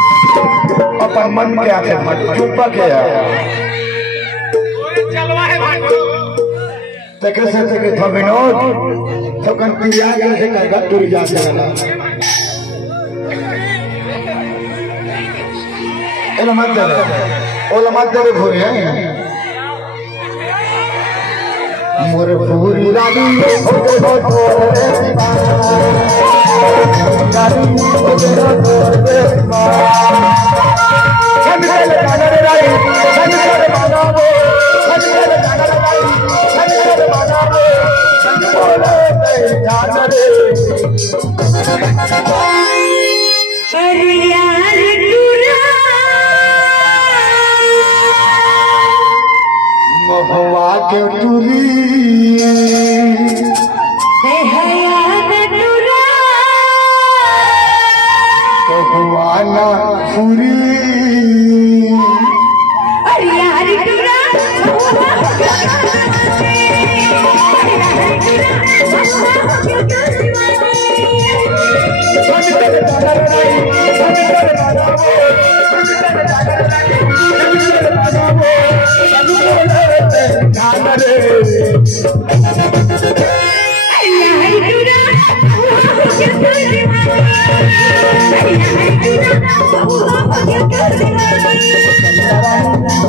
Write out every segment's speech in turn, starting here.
अपन मन क्या है चुप के तके से तके तो विनोद तो कन क्रिया के का गटुर जा चला एला मत दे भूरी है मोरे भूरी रानी हो गए तोरे दीवाना रानी हो गए तोरे दीवाना संगल गाना रे रानी संगल गाना वो संगल गाना रे रानी संगल गाना वो संगल गाना रे अरे यार टूरा महुआ के टूली ना पूरी अरे यार टूरा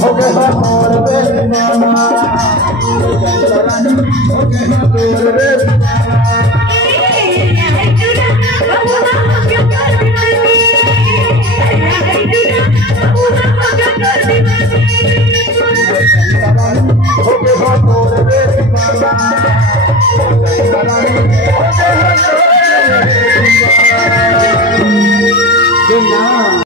Okay,